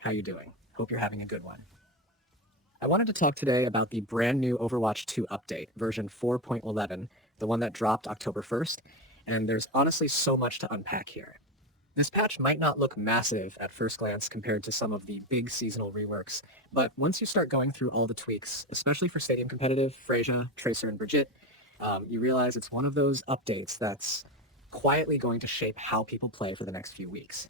How you doing? Hope you're having a good one. I wanted to talk today about the brand new Overwatch 2 update, version 4.11, the one that dropped October 1st, and there's honestly so much to unpack here. This patch might not look massive at first glance compared to some of the big seasonal reworks, but once you start going through all the tweaks, especially for Stadium Competitive, Freja, Tracer, and Brigitte, you realize it's one of those updates that's quietly going to shape how people play for the next few weeks.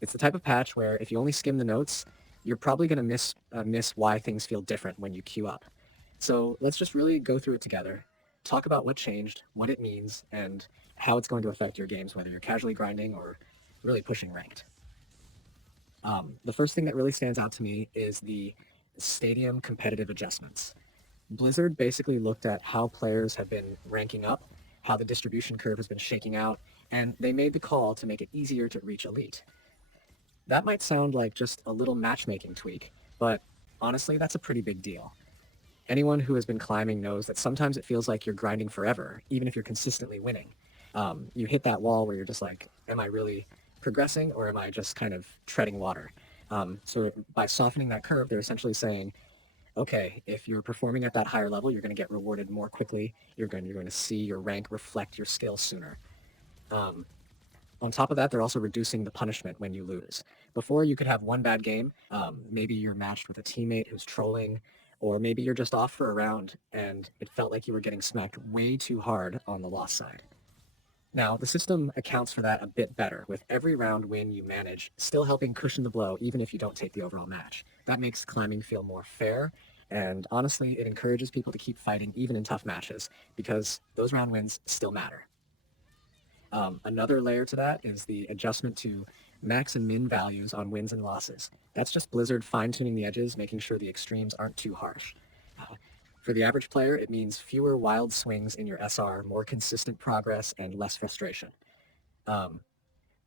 It's the type of patch where if you only skim the notes, you're probably going to miss why things feel different when you queue up. So let's just really go through it together, talk about what changed, what it means, and how it's going to affect your games, whether you're casually grinding or really pushing ranked. The first thing that really stands out to me is the stadium competitive adjustments. Blizzard basically looked at how players have been ranking up, how the distribution curve has been shaking out, and they made the call to make it easier to reach elite. That might sound like just a little matchmaking tweak, but honestly, that's a pretty big deal. Anyone who has been climbing knows that sometimes it feels like you're grinding forever, even if you're consistently winning. You hit that wall where you're just like, am I really progressing or am I just kind of treading water? So by softening that curve, they're essentially saying, okay, if you're performing at that higher level, you're going to get rewarded more quickly. You're going to see your rank reflect your skills sooner. Um, on top of that, they're also reducing the punishment when you lose. Before, you could have one bad game. Maybe you're matched with a teammate who's trolling, or maybe you're just off for a round and it felt like you were getting smacked way too hard on the loss side. Now, the system accounts for that a bit better, with every round win you manage still helping cushion the blow even if you don't take the overall match. That makes climbing feel more fair, and honestly, it encourages people to keep fighting even in tough matches, because those round wins still matter. Another layer to that is the adjustment to max and min values on wins and losses. That's just Blizzard fine-tuning the edges, making sure the extremes aren't too harsh. For the average player, it means fewer wild swings in your SR, more consistent progress, and less frustration. Um,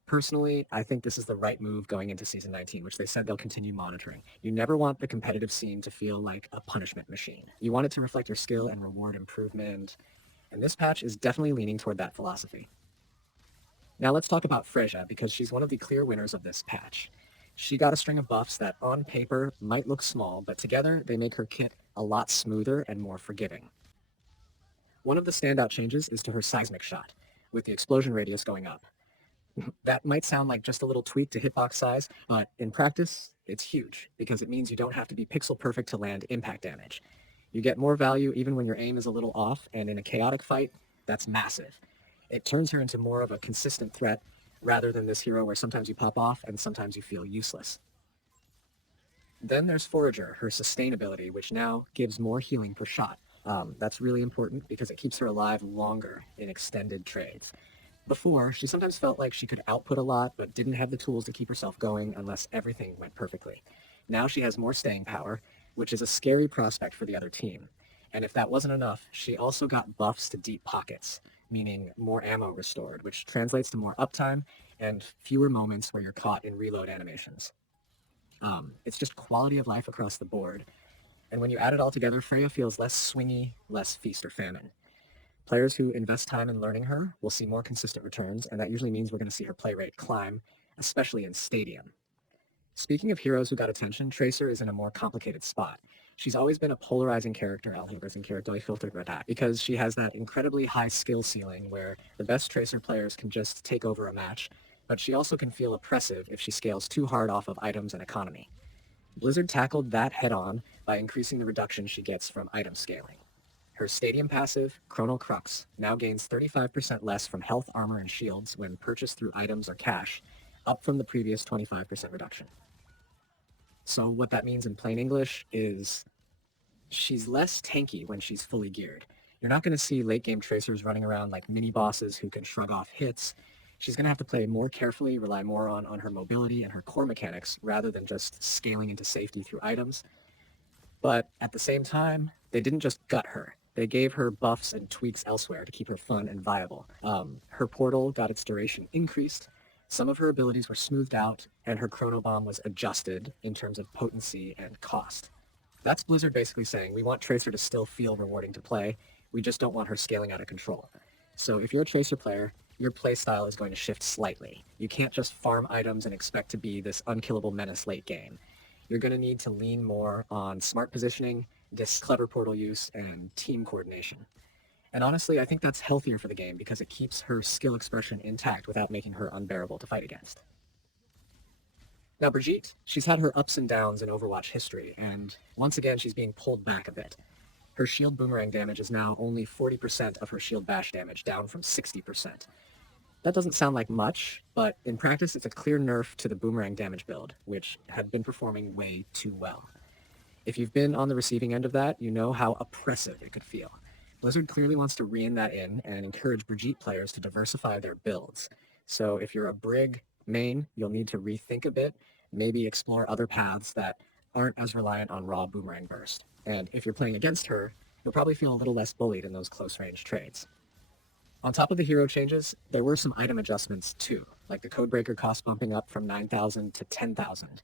Personally, I think this is the right move going into Season 19, which they said they'll continue monitoring. You never want the competitive scene to feel like a punishment machine. You want it to reflect your skill and reward improvement, and this patch is definitely leaning toward that philosophy. Now let's talk about Freja, because she's one of the clear winners of this patch. She got a string of buffs that on paper might look small, but together they make her kit a lot smoother and more forgiving. One of the standout changes is to her seismic shot, with the explosion radius going up. That might sound like just a little tweak to hitbox size, but in practice, it's huge, because it means you don't have to be pixel perfect to land impact damage. You get more value even when your aim is a little off, and in a chaotic fight, that's massive. It turns her into more of a consistent threat rather than this hero where sometimes you pop off and sometimes you feel useless. Then there's Forager, her sustainability, which now gives more healing per shot. That's really important because it keeps her alive longer in extended trades. Before, she sometimes felt like she could output a lot, but didn't have the tools to keep herself going unless everything went perfectly. Now she has more staying power, which is a scary prospect for the other team. And if that wasn't enough, she also got buffs to deep pockets, meaning more ammo restored, which translates to more uptime and fewer moments where you're caught in reload animations. It's just quality of life across the board. And when you add it all together, Freya feels less swingy, less feast or famine. Players who invest time in learning her will see more consistent returns, and that usually means we're going to see her play rate climb, especially in Stadium. Speaking of heroes who got attention, Tracer is in a more complicated spot. She's always been a polarizing character, because she has that incredibly high skill ceiling where the best Tracer players can just take over a match, but she also can feel oppressive if she scales too hard off of items and economy. Blizzard tackled that head on by increasing the reduction she gets from item scaling. Her Stadium passive, Chronal Crux, now gains 35% less from health, armor, and shields when purchased through items or cash, up from the previous 25% reduction. So what that means in plain English is she's less tanky when she's fully geared. You're not going to see late game tracers running around like mini bosses who can shrug off hits. She's going to have to play more carefully, rely more on her mobility and her core mechanics rather than just scaling into safety through items. But at the same time, they didn't just gut her. They gave her buffs and tweaks elsewhere to keep her fun and viable. Her portal got its duration increased, some of her abilities were smoothed out, and her chrono bomb was adjusted in terms of potency and cost. That's Blizzard basically saying, we want Tracer to still feel rewarding to play, we just don't want her scaling out of control. So if you're a Tracer player, your playstyle is going to shift slightly. You can't just farm items and expect to be this unkillable menace late game. you're going to need to lean more on smart positioning, clever portal use, and team coordination. And honestly, I think that's healthier for the game because it keeps her skill expression intact without making her unbearable to fight against. Now, Brigitte, she's had her ups and downs in Overwatch history, and once again, she's being pulled back a bit. Her shield boomerang damage is now only 40% of her shield bash damage, down from 60%. That doesn't sound like much, but in practice, it's a clear nerf to the boomerang damage build, which had been performing way too well. If you've been on the receiving end of that, you know how oppressive it could feel. Blizzard clearly wants to rein that in and encourage Brigitte players to diversify their builds. So if you're a Brig main, you'll need to rethink a bit, maybe explore other paths that aren't as reliant on raw boomerang burst. And if you're playing against her, you'll probably feel a little less bullied in those close-range trades. On top of the hero changes, there were some item adjustments too, like the Codebreaker cost bumping up from 9,000 to 10,000.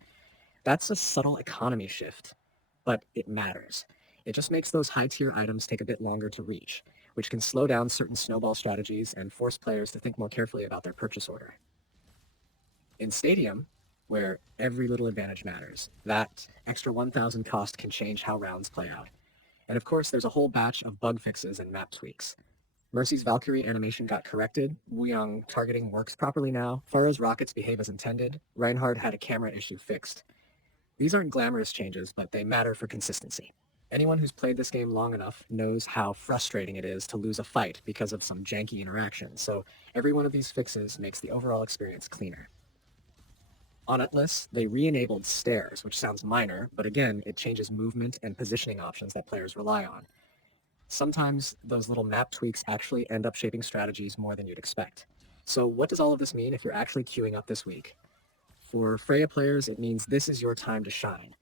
That's a subtle economy shift, but it matters. It just makes those high-tier items take a bit longer to reach, which can slow down certain snowball strategies and force players to think more carefully about their purchase order. In Stadium, where every little advantage matters, that extra 1,000 cost can change how rounds play out. And of course, there's a whole batch of bug fixes and map tweaks. Mercy's Valkyrie animation got corrected, Wuyong targeting works properly now, Pharah's rockets behave as intended, Reinhardt had a camera issue fixed. These aren't glamorous changes, but they matter for consistency. Anyone who's played this game long enough knows how frustrating it is to lose a fight because of some janky interaction, so every one of these fixes makes the overall experience cleaner. On Atlas, they re-enabled stairs, which sounds minor, but again, it changes movement and positioning options that players rely on. Sometimes those little map tweaks actually end up shaping strategies more than you'd expect. So what does all of this mean if you're actually queuing up this week? For Freya players, it means this is your time to shine.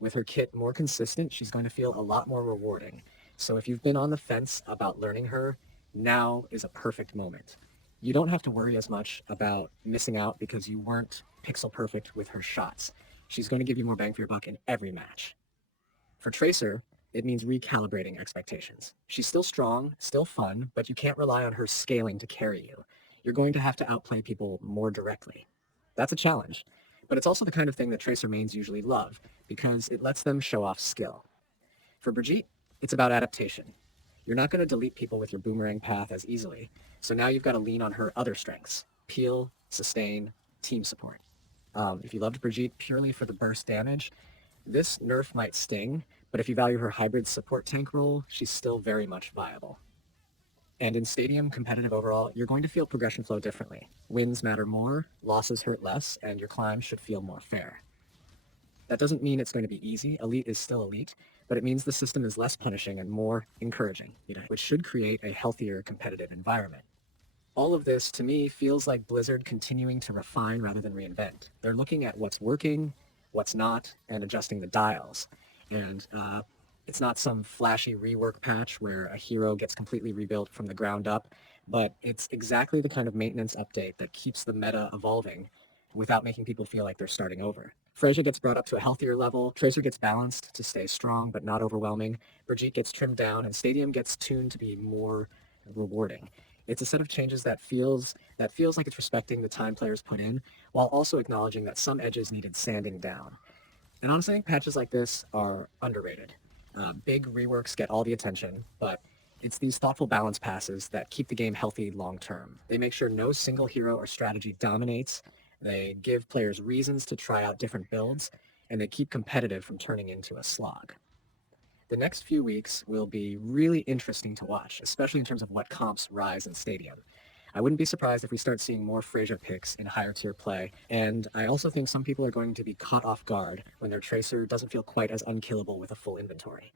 With her kit more consistent, she's going to feel a lot more rewarding. So if you've been on the fence about learning her, now is a perfect moment. You don't have to worry as much about missing out because you weren't pixel perfect with her shots. She's going to give you more bang for your buck in every match. For Tracer, it means recalibrating expectations. She's still strong, still fun, but you can't rely on her scaling to carry you. You're going to have to outplay people more directly. That's a challenge, but it's also the kind of thing that Tracer mains usually love, because it lets them show off skill. For Brigitte, it's about adaptation. You're not going to delete people with your boomerang path as easily, so now you've got to lean on her other strengths: peel, sustain, team support. If you loved Brigitte purely for the burst damage, this nerf might sting, but if you value her hybrid support tank role, she's still very much viable. And in Stadium competitive overall, you're going to feel progression flow differently. Wins matter more, losses hurt less, and your climb should feel more fair. That doesn't mean it's going to be easy. Elite is still elite, but it means the system is less punishing and more encouraging, which should create a healthier competitive environment. All of this, to me, feels like Blizzard continuing to refine rather than reinvent. They're looking at what's working, what's not, and adjusting the dials. And it's not some flashy rework patch where a hero gets completely rebuilt from the ground up, but it's exactly the kind of maintenance update that keeps the meta evolving without making people feel like they're starting over. Freja gets brought up to a healthier level, Tracer gets balanced to stay strong but not overwhelming, Brigitte gets trimmed down, and Stadium gets tuned to be more rewarding. It's a set of changes that feels like it's respecting the time players put in, while also acknowledging that some edges needed sanding down. And honestly, I think patches like this are underrated. Big reworks get all the attention, but it's these thoughtful balance passes that keep the game healthy long term. They make sure no single hero or strategy dominates, they give players reasons to try out different builds, and they keep competitive from turning into a slog. The next few weeks will be really interesting to watch, especially in terms of what comps rise in Stadium. I wouldn't be surprised if we start seeing more Freja picks in higher tier play, and I also think some people are going to be caught off guard when their Tracer doesn't feel quite as unkillable with a full inventory.